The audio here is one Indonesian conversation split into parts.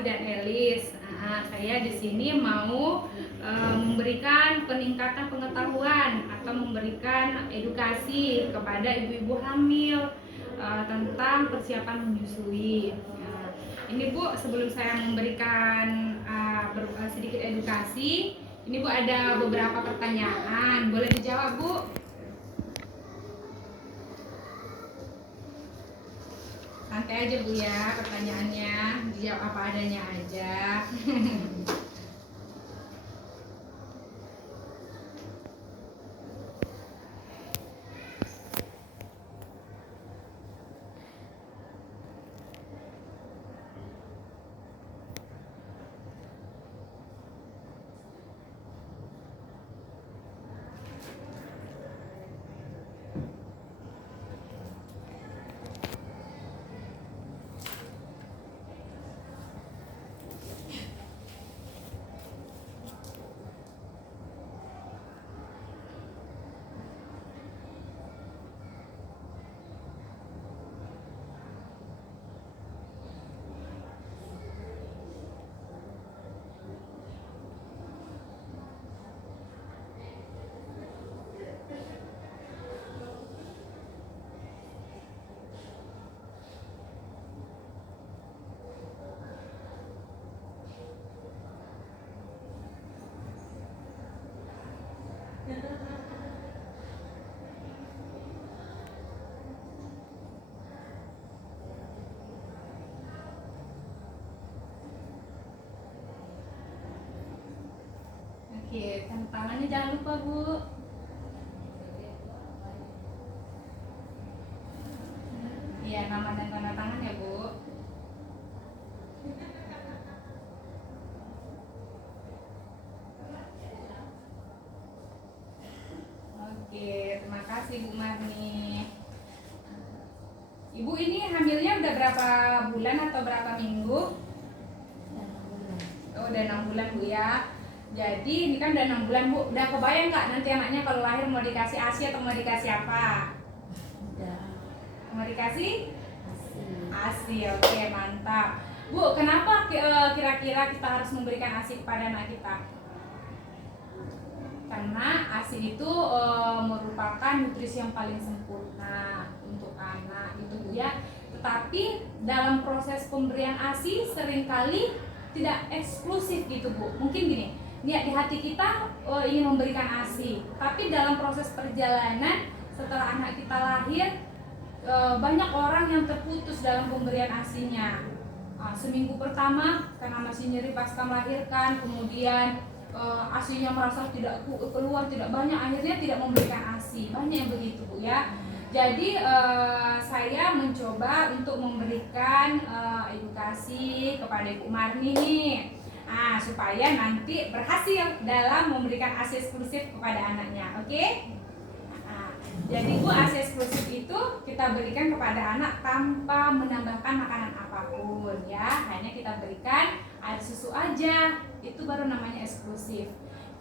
Bidan Elis. Saya di sini mau memberikan peningkatan pengetahuan atau memberikan edukasi kepada ibu-ibu hamil tentang persiapan menyusui. Ini Bu, sebelum saya memberikan sedikit edukasi, ini Bu ada beberapa pertanyaan, boleh dijawab Bu? Santai aja Bu ya, pertanyaannya dijawab apa adanya aja. Oke, tangannya jangan lupa Bu. Iya, nama dan tanda tangan ya Bu. Oke, terima kasih Bu Marni. Ibu ini hamilnya udah berapa bulan atau berapa minggu? Oh, udah 6 bulan Bu ya. Jadi ini kan udah 6 bulan Bu, udah kebayang nggak nanti anaknya kalau lahir mau dikasih ASI atau mau dikasih apa? Mau dikasih? ASI, oke mantap. Bu, kenapa kira-kira kita harus memberikan ASI kepada anak kita? Karena ASI itu merupakan nutrisi yang paling sempurna untuk anak itu Bu ya. Tetapi dalam proses pemberian ASI seringkali tidak eksklusif gitu Bu. Mungkin gini, niat di hati kita ingin memberikan ASI, tapi dalam proses perjalanan setelah anak kita lahir banyak orang yang terputus dalam pemberian ASI-nya. Seminggu pertama karena masih nyeri pasca melahirkan, kemudian ASI-nya merasa tidak keluar, tidak banyak, akhirnya tidak memberikan ASI. Banyak yang begitu Bu ya. Jadi saya mencoba untuk memberikan edukasi kepada Ibu Marni nih. Supaya nanti berhasil dalam memberikan ASI eksklusif kepada anaknya, oke? Jadi Bu, ASI eksklusif itu kita berikan kepada anak tanpa menambahkan makanan apapun ya, hanya kita berikan air susu aja, itu baru namanya eksklusif.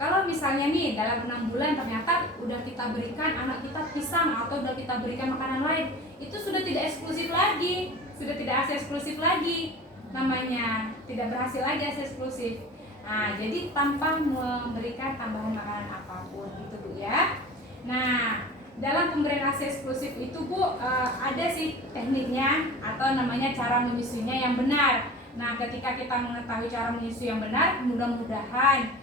Kalau misalnya nih dalam 6 bulan ternyata udah kita berikan anak kita pisang atau udah kita berikan makanan lain, itu sudah tidak eksklusif lagi, sudah tidak ASI eksklusif lagi. Namanya tidak berhasil aja eksklusif. Jadi tanpa memberikan tambahan makanan apapun gitu Bu ya. Nah, dalam pemberian ASI eksklusif itu Bu ada sih tekniknya atau namanya cara menyusuinya yang benar. Nah, ketika kita mengetahui cara menyusui yang benar, mudah-mudahan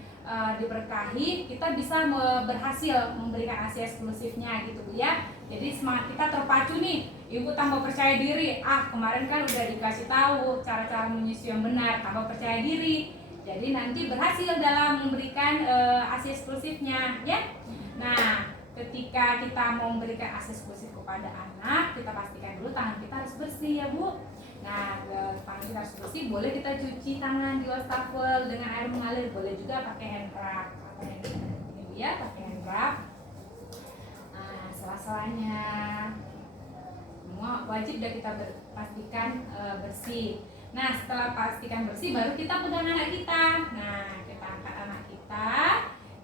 diberkahi kita bisa berhasil memberikan ASI eksklusifnya gitu Bu ya. Jadi semangat kita terpacu nih, Ibu tambah percaya diri. Kemarin kan udah dikasih tahu cara-cara menyusui yang benar, tambah percaya diri. Jadi nanti berhasil dalam memberikan ASI eksklusifnya ya. Nah, ketika kita mau memberikan ASI eksklusif kepada anak, kita pastikan dulu tangan kita harus bersih ya Bu. Nah, tangan kita harus bersih, boleh kita cuci tangan di wastafel dengan air mengalir, boleh juga pakai hand rub. Ini ya, pakai hand rub. Sela-selanya semua wajib udah kita pastikan bersih. Nah, setelah pastikan bersih baru kita pegang anak kita. Nah, kita angkat anak kita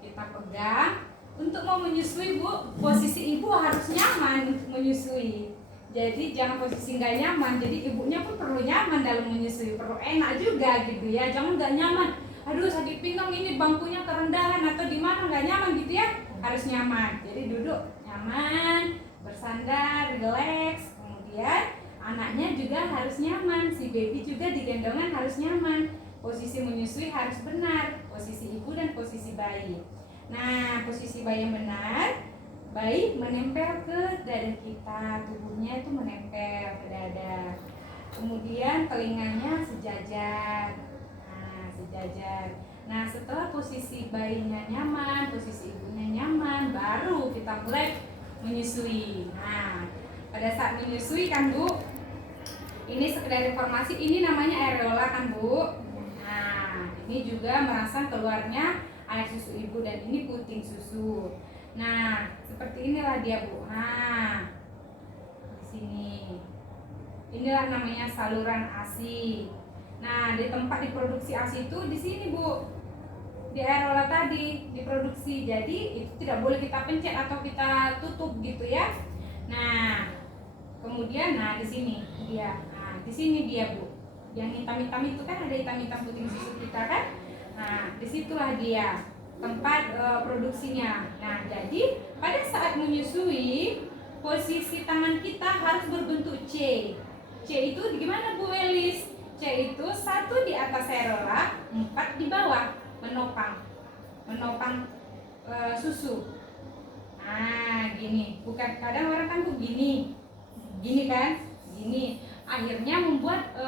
pegang. Untuk mau menyusui Bu, posisi Ibu harus nyaman untuk menyusui. Jadi jangan posisi nggak nyaman. Jadi ibunya pun perlu nyaman dalam menyusui, perlu enak juga gitu ya. Jangan nggak nyaman. Aduh sakit pinggang ini bangkunya kerendahan atau di mana nggak nyaman gitu ya. Harus nyaman. Jadi duduk nyaman, bersandar, relax. Kemudian anaknya juga harus nyaman. Si baby juga di gendongan harus nyaman. Posisi menyusui harus benar. Posisi ibu dan posisi bayi. Nah posisi bayi yang benar. Bayi menempel ke dada kita, tubuhnya itu menempel ke dada. Kemudian telinganya sejajar. Nah, sejajar. Nah, setelah posisi bayinya nyaman, posisi ibunya nyaman, baru kita mulai menyusui. Nah, pada saat menyusui kan Bu, ini sekedar informasi, ini namanya areola kan Bu. Nah, ini juga merangsang keluarnya air susu ibu dan ini puting susu. Nah, seperti inilah dia Bu. Nah, di sini. Inilah namanya saluran ASI. Nah, di tempat diproduksi ASI itu di sini Bu. Di areola tadi diproduksi. Jadi itu tidak boleh kita pencet atau kita tutup gitu ya. Nah, kemudian di sini dia. Nah, di sini dia Bu. Yang hitam-hitam itu kan ada hitam-hitam puting susu kita kan? Nah, disitulah dia tempat produksinya. Nah, jadi pada saat menyusui posisi tangan kita harus berbentuk C. C itu gimana Bu Elis? C itu 1 di atas areola, 4 di bawah, menopang susu. Nah, gini. Bukan kadang orang kan Bu gini kan? Gini. Akhirnya membuat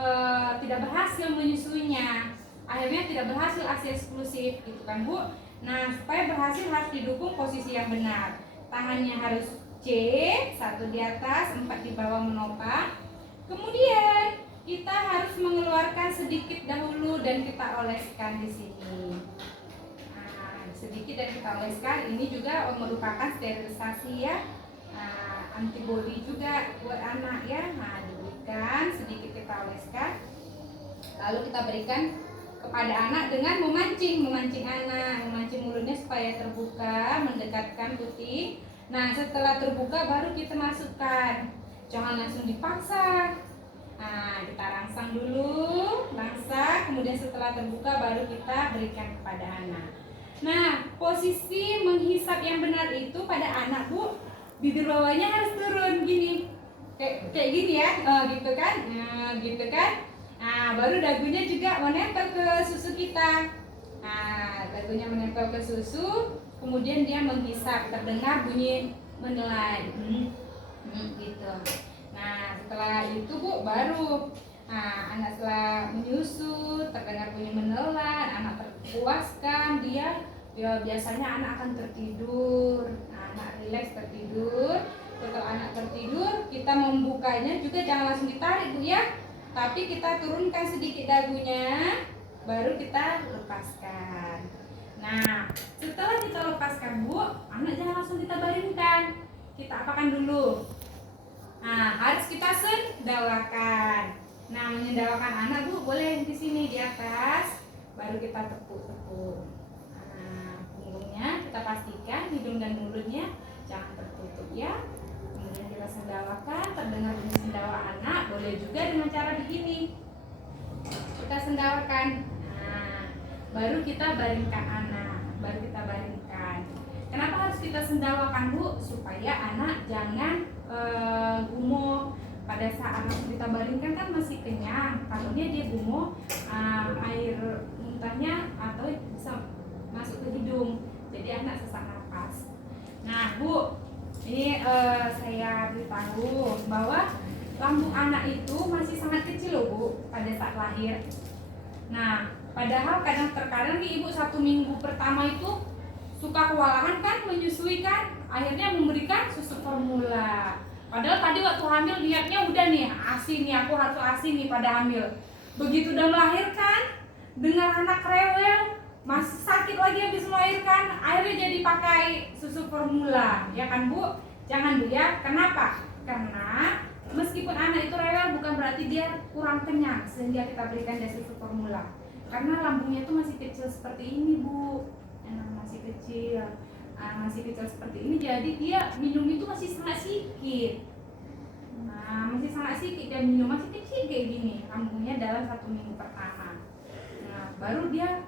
tidak berhasil menyusuinya. Akhirnya tidak berhasil ASI eksklusif gitu kan Bu. Nah, supaya berhasil harus didukung posisi yang benar. Tangannya harus C, 1 di atas, 4 di bawah menopang. Kemudian kita harus mengeluarkan sedikit dahulu dan kita oleskan di sini. Nah, sedikit dan kita oleskan. Ini juga merupakan sterilisasi ya. Nah, antibodi juga buat anak ya. Nah, diberikan sedikit kita oleskan. Lalu kita berikan kepada anak dengan memancing anak, memancing mulutnya supaya terbuka, mendekatkan putih. Nah, setelah terbuka baru kita masukkan. Jangan langsung dipaksa. Nah, kita rangsang dulu, kemudian setelah terbuka baru kita berikan kepada anak. Nah, posisi menghisap yang benar itu pada anak Bu, bibir bawahnya harus turun gini. Kayak gini ya, gitu kan? Gitu kan? Nah, baru dagunya juga menempel ke susu kita. Nah, dagunya menempel ke susu, kemudian dia menghisap, terdengar bunyi menelan. Gitu. Nah, setelah itu Bu, baru anak setelah menyusu, terdengar bunyi menelan, anak terpuaskan, dia biasanya anak akan tertidur. Nah, anak rileks tertidur. Setelah anak tertidur, kita membukanya juga jangan langsung ditarik Bu ya. Tapi kita turunkan sedikit dagunya, baru kita lepaskan. Nah, setelah kita lepaskan Bu, anak jangan langsung kita baringkan. Kita apakan dulu? Nah, harus kita sendawakan. Nah, menyendawakan anak Bu boleh di sini di atas, baru kita tepuk-tepuk. Nah, punggungnya kita pastikan hidung dan mulutnya jangan tertutup ya. Kemudian kita sendawakan, terdengar bunyi sendawa anak, boleh juga dengan cara begini. Kita sendawakan. Nah, baru kita baringkan anak, Kenapa harus kita sendawakan Bu? Supaya anak jangan gumoh. Pada saat langsung kita baringkan kan masih kenyang, takutnya dia gumoh, air muntahnya atau bisa masuk ke hidung, jadi anak sesak napas. Nah Bu, ini saya beritahu bahwa lambung anak itu masih sangat kecil loh Bu pada saat lahir. Nah, padahal terkadang nih ibu 1 minggu pertama itu suka kewalahan kan menyusui kan, akhirnya memberikan susu formula. Padahal tadi waktu hamil niatnya udah nih ASI nih, aku harus ASI nih pada hamil. Begitu udah melahirkan, dengar anak rewel, masih sakit lagi habis melahirkan, akhirnya jadi pakai susu formula, ya kan Bu? Jangan Bu ya. Kenapa? Karena meskipun anak itu rewel bukan berarti dia kurang kenyang sehingga kita berikan dia susu formula. Karena lambungnya itu masih kecil seperti ini Bu, masih kecil seperti ini, jadi dia minum itu masih sangat sedikit. Nah, masih sangat sedikit dia minum, masih kecil kayak gini kandungannya dalam 1 minggu pertama. Nah, baru dia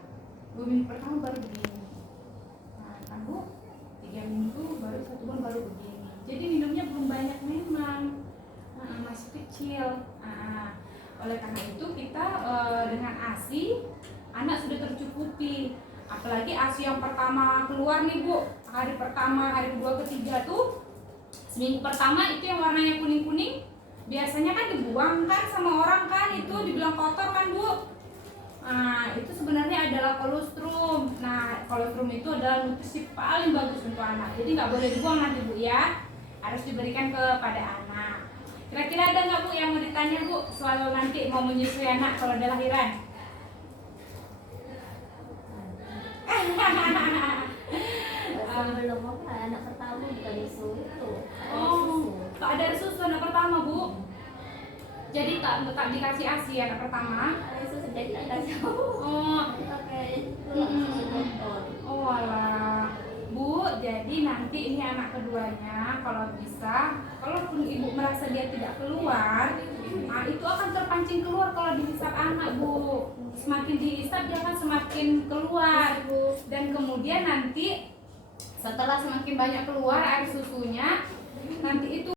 2 minggu pertama baru begini. Nah, tunggu 3 minggu, baru 1 bulan baru begini. Jadi minumnya belum banyak memang, masih kecil. Oleh karena itu kita dengan ASI anak sudah tercukupi. Apalagi ASI yang pertama keluar nih Bu, hari pertama, hari kedua, ketiga tuh, seminggu pertama itu yang warnanya kuning-kuning biasanya kan dibuang kan sama orang kan, itu dibilang kotor kan Bu. Nah, itu sebenarnya adalah kolostrum. Nah, kolostrum itu adalah nutrisi paling bagus untuk anak. Jadi nggak boleh dibuang nanti Bu ya, harus diberikan kepada anak. Kira-kira ada nggak Bu yang mau ditanya Bu soal nanti mau menyusui anak kalau ada lahiran? Belum apa, anak pertama bukan isu itu. Tak ada susu anak pertama Bu. Jadi tak dikasih ASI anak pertama. Ada susu jadi kasih. Pakai Oh alah Bu, jadi nanti ini anak keduanya kalau bisa, kalaupun ibu merasa dia tidak keluar, nah itu akan terpancing keluar kalau dihisap anak Bu. Semakin dihisap dia akan semakin keluar, dan kemudian nanti setelah semakin banyak keluar air susunya, nanti itu